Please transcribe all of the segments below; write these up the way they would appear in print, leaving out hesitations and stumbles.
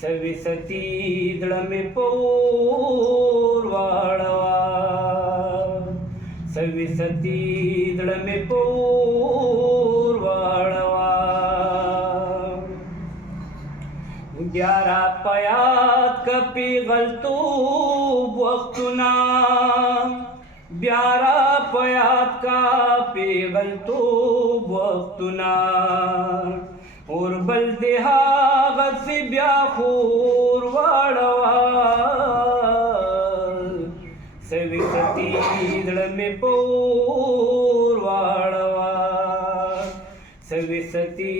سویستی زړه مې پور واړوه سویستی زړه مې پور واړوه بیا را په یاد که پیغلتوب وختونه بیا را په یاد کا پیغلتوب وختونه اور بل دې هغسې بیا خور واړوه سویستی زړه مې پور واړوه سویستی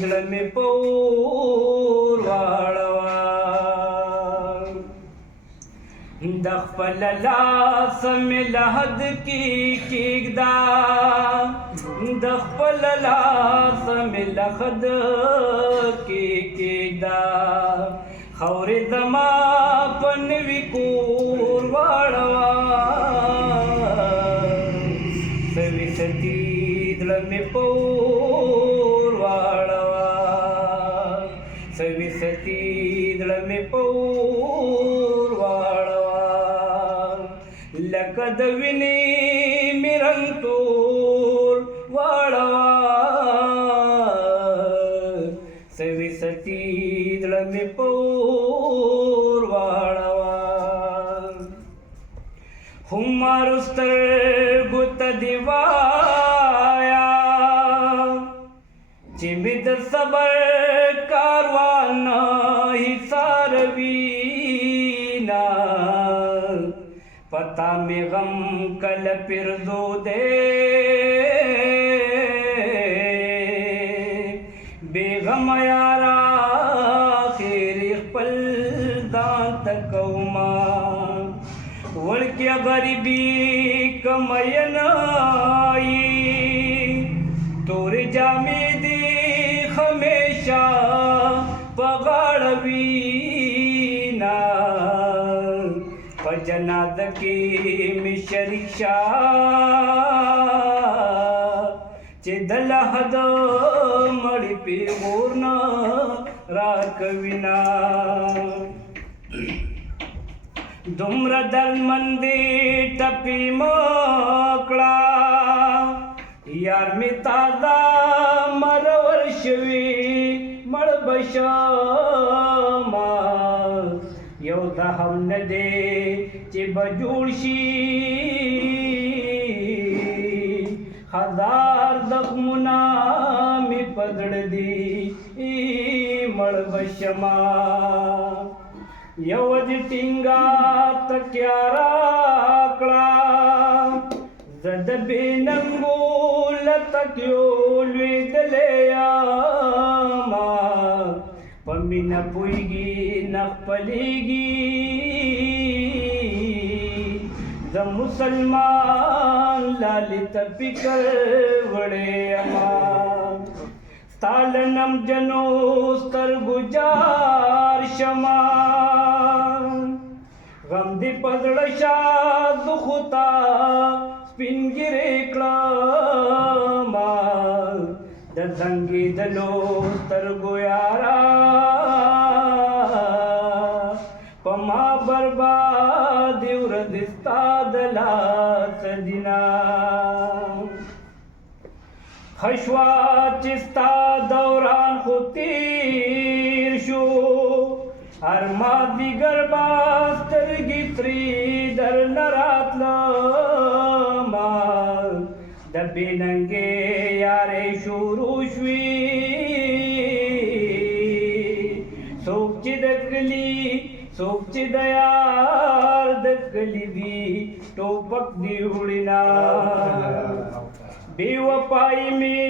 زړه مې پور واړوه د خپل لاس مې له حد کې کېږده د خپل لاس مې له حد کې کېږده خاورې زما په نوي کور واړوه سویستی زړه مې پور واړوه سویستی زړه مې پور واړوه لکه د وینې مې رنګ تور واړوه سویستی زړه مې پور واړوه هومره سترګو ته دې وایا چې مې د صبر کاروان حصاروينا پتا مې غم کله پرزو دے بیغم یارا خیر خپل ځان ته کوما وړکیه غریبي کمینایي تورې جامې دي همیشه په غاړه وینا په جنازه کې مې شریک شه چې د لحد مړی پیغور نه راکوینا دومره درمندې ټپې مکړه یار مې تازه مرور شوي مړ به شمه یو زخم نه دی چې به جوړ شي هزار زخمونه مې په زړه دي مړ به شمه یو دې ټینګه تکیه راکړه زه د بې ننګو له تکیو لوېدلی یمه په مینه پوهېږي نه خپلېږي زه مسلمان لالې ته فکر وړی یمه ستا له نمجنو سترګو جار شمه غم دې په زړه شه زه خو تا سپین ګیرې کړمه د زنګېدلو سترګو یاره په ما بربادې ورځې ستا د لاسه دینه ښه شوه چې ستا دوران خو تېر شو هر مازدیګر به سترګې ترې درنه راتلمه د بې ننګې یارې شروع شوې څوک چې د کلي څوک چې د یار د کلي وي ټوپک دې وړینا بې وفایي مې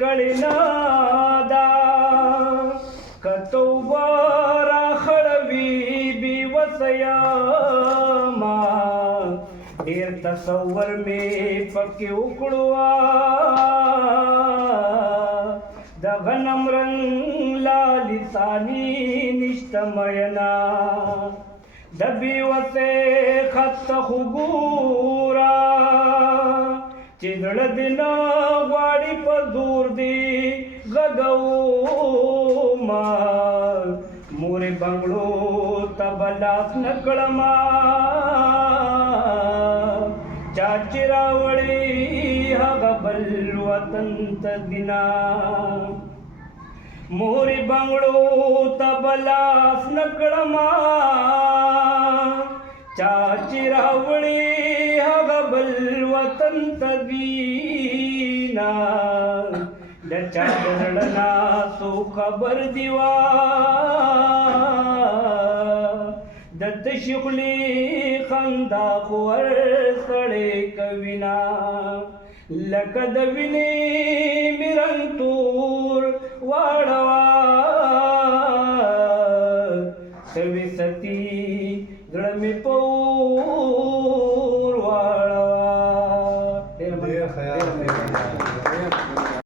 کړې نه ده که توبه راخړوي بې وسه یمه ډېر تصور مې پکې وکړو د غنم رنګ لا لساني نشته مینا د بې وسې خط ته خو ګوره چې زړه دې نه غواړي په زور دې غږومه مور مور بنگلو تبلاس نکړما چاچی راوړی هغه بل وطن ته دینا مور بنگلو تبلاس نکړما چاچی راوړی هغه بل وطن ته دینا د چا درړنا سو خبر دیوا د تشغلی خندا خور سړې کوینا لکه د وینې میرنګ تور